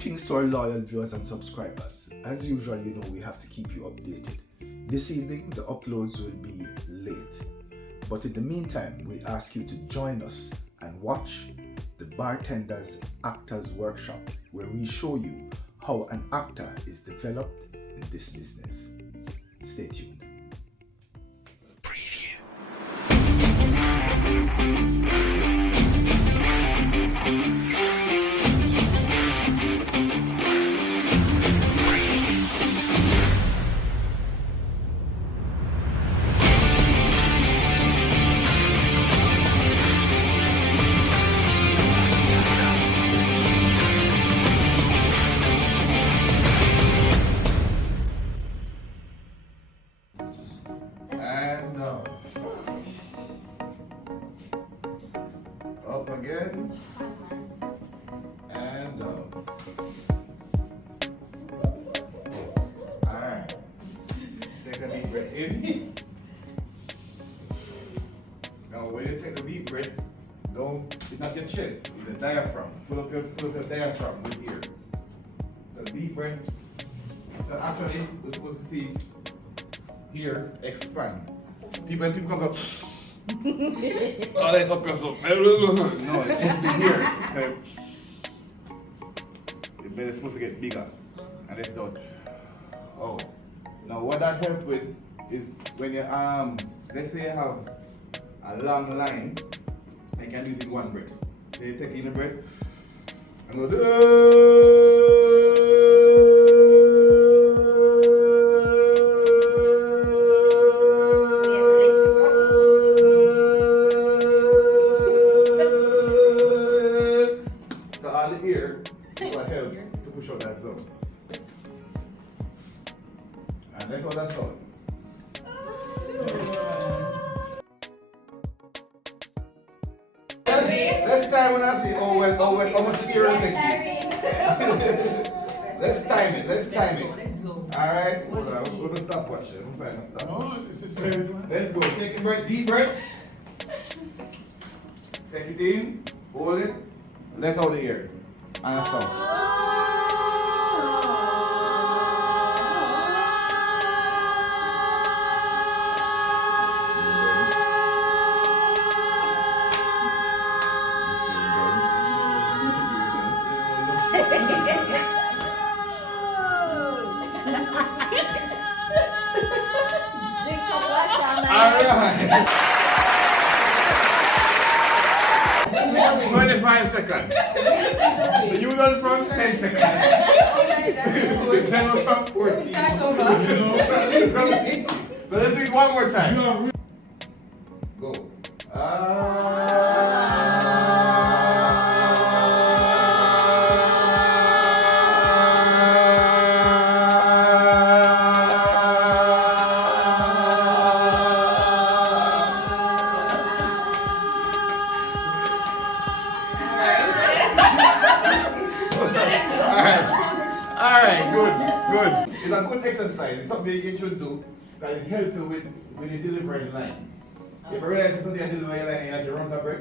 Greetings to our loyal viewers and subscribers. As usual, you know we have to keep you updated. This evening, the uploads will be late. But in the meantime, we ask you to join us and watch the Bartenders Actors Workshop, where we show you how an actor is developed in this business. Stay tuned. Preview. Up again and down. Alright. Take a deep breath in. Now when you take a deep breath, it's not your chest, it's the diaphragm. Fill up your diaphragm with air. So deep breath. So actually we're supposed to see here expand. People come up. Oh, they talk so. No, it's supposed to be here. So, it's supposed to get bigger. And it's done. Oh. Now what that helps with is when you let's say you have a long line, you can use it in one breath. So you take in a breath and go to push out that zone. And let go that zone. Let's time when I see how much air it takes. Let's time it. Alright, hold on, we're going to stop watching. I'm trying to stop. Let's go. Take a breath, deep breath. Take it in, hold it, let out the air. And stop. Alright. 25 seconds. You done from 10 seconds. Jen was from 14. So let's do it one more time. Go. Alright, good. It's a good exercise. It's something you should do that will help you with your delivery lines. You ever realize it's something you deliver line and you run the break?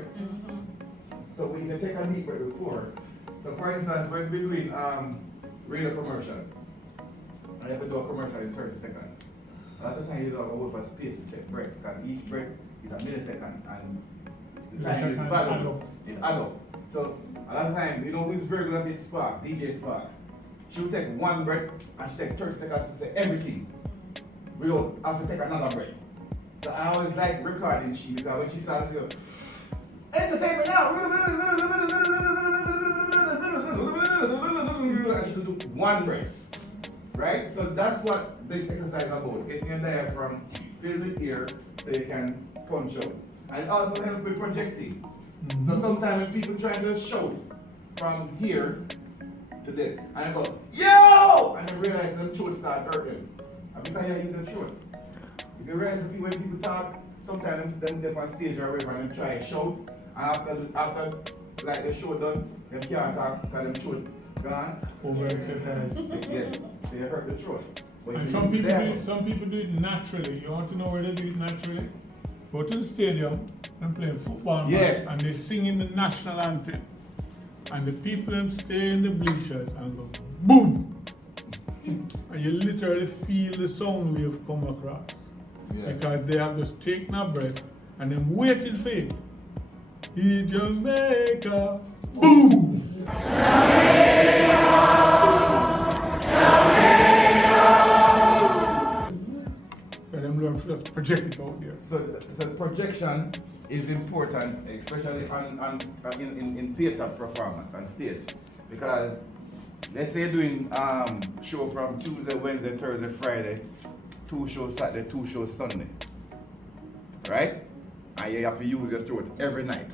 So we can take a deep breath before. So for instance, when we're doing radio commercials, and you have to do a commercial in 30 seconds. A lot of times you don't have a whole space to take breath because each breath is a millisecond and the time is valuable. It adds up. So a lot of times, you know who's very good at it? Sparks, DJ Sparks. She will take one breath and she take 30 seconds to say everything. We don't have to take another breath. So I always like recording she because when she starts to go, entertainment now! And she will do one breath. Right? So that's what this exercise is about. Getting your diaphragm filled with air so you can punch out. And it also helps with projecting. So sometimes when people try to shout from here to there, and I go, yo! And then realize the throat start hurting. And because you use the throat. If you realize that when people talk, sometimes them get on stage or whatever and they try to shout, and after like the show done, them can't talk because them throat gone. Over exercise. Yes, they hurt the throat. And some people do it naturally. You want to know where they do it naturally? Go to the stadium and play a football match and they sing in the national anthem. and the people them stay in the bleachers and go boom, and you literally feel the sound wave come across. Yeah. Because they have just taken a breath and then waiting for it. In Jamaica, boom! And them learn to just project it out there. So projection is important, especially in theater performance and stage, because let's say you're doing show from Tuesday, Wednesday, Thursday, Friday, 2 shows Saturday, 2 shows Sunday, right? And you have to use your throat every night.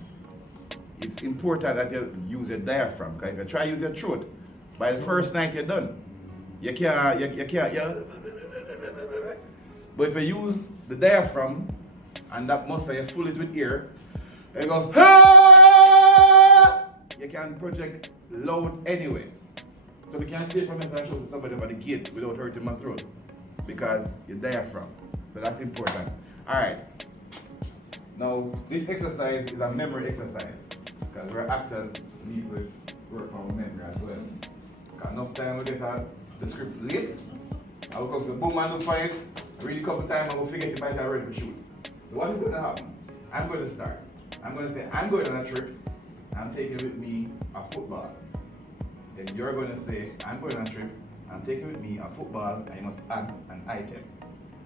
It's important that you use your diaphragm, because if you try to use your throat, by the first night you're done. You can't. But if you use the diaphragm and that muscle, you fill it with air, and you go, ah! You can project loud anyway. So we can't say from inside show to somebody over the gate without hurting my throat, because your diaphragm. So that's important. All right. Now this exercise is a memory exercise, because we're actors, we need to work on memory as well. Got enough time to get the script late. I will come to boom and look for it. Read a couple times, I will forget if I'm ready to shoot. So what is going to happen? I'm going to start. I'm going to say, I'm going on a trip. I'm taking with me a football. Then you're going to say, I'm going on a trip. I'm taking with me a football, and you must add an item.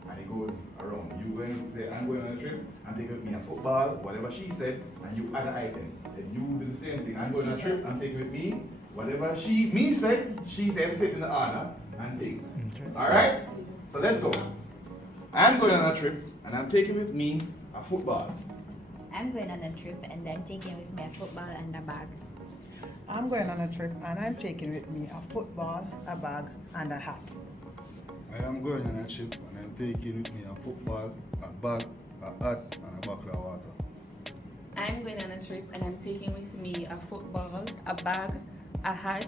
And it goes around. You're going to say, I'm going on a trip. I'm taking with me a football, whatever she said, and you add an item. Then you do the same thing. I'm going on a trip. I'm taking with me whatever me said, she said, sit in the order and take. All right? So let's go. I'm going on a trip, and I'm taking with me a football. I'm going on a trip, and I'm taking with me a football and a bag. I'm going on a trip and I'm taking with me a football, a bag, and a hat. I am going on a trip and I'm taking with me a football, a bag, a hat, and a bottle of water. I'm going on a trip and I'm taking with me a football, a bag, a hat,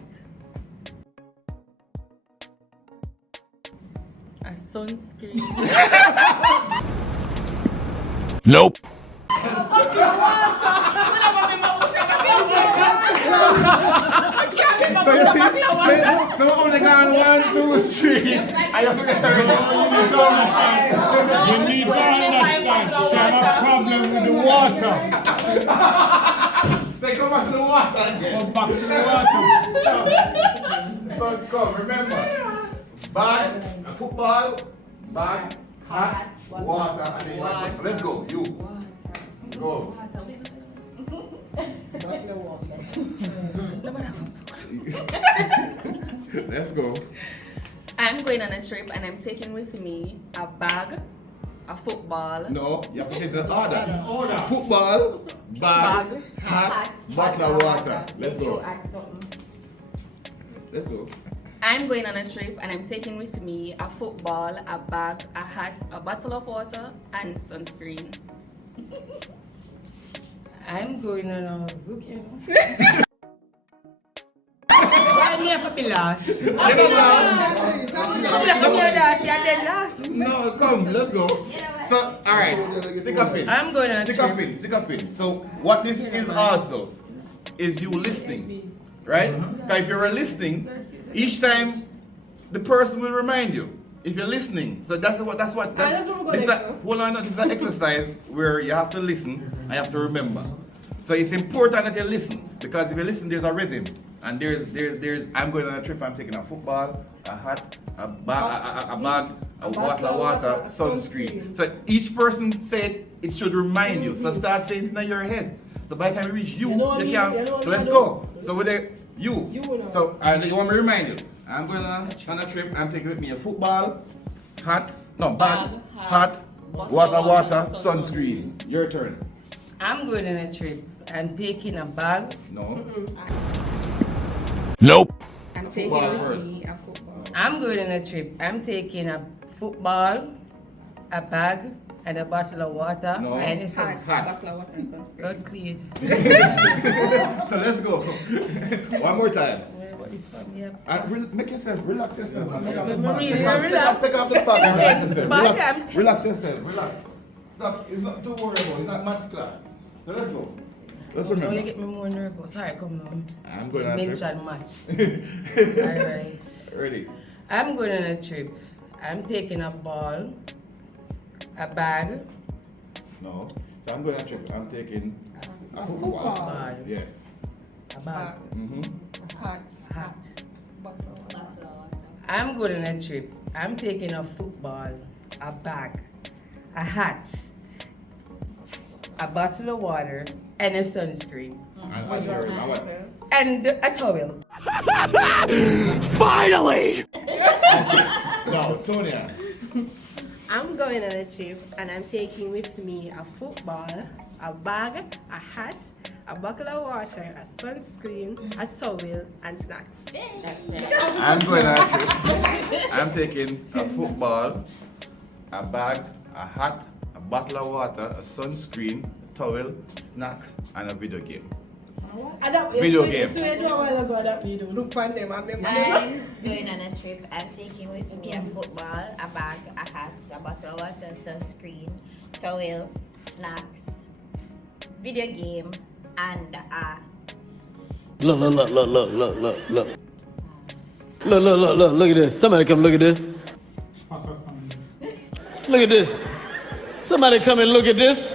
a sunscreen. Nope. So you see, so only got 1, 2, 3. I forget You need to understand, she have a problem with the water. So come back to the water again. Come back to the water. So come, remember. Bag, a football, bag, hat, water, and then water. So let's go. You. Go. Let's go. I'm going on a trip and I'm taking with me a bag, a football. No, you have to say the order. Order. Football, bag, Bag, hat, bottle of water. Let's go. Let's go. I'm going on a trip and I'm taking with me a football, a bag, a hat, a bottle of water, and sunscreen. I'm going on a book, you know. Why never be last? You're not last. You're dead last. No, come, let's go. So, alright, stick a pin. I'm going on a Stick trip. a pin, stick a pin. So, what this is also, is you listening, right? Because if you're listening, each time the person will remind you. If you're listening, so that's what that's what we're going this to is hold on, this is an exercise where you have to listen and you have to remember. So it's important that you listen, because if you listen, there's a rhythm, and there's I'm going on a trip. I'm taking a football, a hat, a bag, a bottle of water, sunscreen. So each person said it should remind you. So start saying it in your head. So by the time you reach you can. So let's go. So with the you. So you want me to remind you? I'm going on a trip. I'm taking with me a football, bag, hat, water, sunscreen. Your turn. I'm going on a trip. I'm taking a bag. No. Nope. I'm taking Football with first. me a football. I'm going on a trip. I'm taking a football, a bag, and a bottle of water. No. And a Hat, sunscreen. Hat. bottle of water, and sunscreen. God clean. So let's go. One more time. What is from here? And make yourself, relax yourself. Man. Take off the Really, bag. relax. Take off the bag and relax yourself. Bag, Relax, I'm- relax yourself. Relax. Stop. It's not too worry about. It's not maths class. So let's go. Let's You only remember. get me more nervous. Alright, come on. I'm going on a trip. Mention match. Alright. Ready? I'm going on a trip. I'm taking a ball, a bag, No. So I'm going on a trip. I'm taking a football. ball, Yes. a bag, Mm-hmm. a hat. I'm going on a trip. I'm taking a football, a bag, a hat, a bottle of water, and a sunscreen, and a towel. No, Tonya. I'm going on a trip and I'm taking with me a football, a bag, a hat, a bottle of water, a sunscreen, a towel, and snacks. I'm going on a trip. I'm taking a football, a bag, a hat, a bottle of water, a sunscreen, a towel, snacks, and a video game. Video game. So you do a while ago that we do. Look for them and them. I'm going on a trip. I'm taking with me a football, a bag, a hat, a bottle of water, sunscreen, towel, snacks, video game, and a Look. Look at this. Somebody come look at this. Papa come. Look at this. Somebody come and look at this.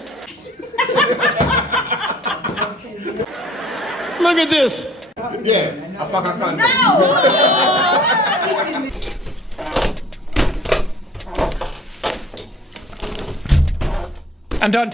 Look at this. Yeah, a pack of condoms. I'm done.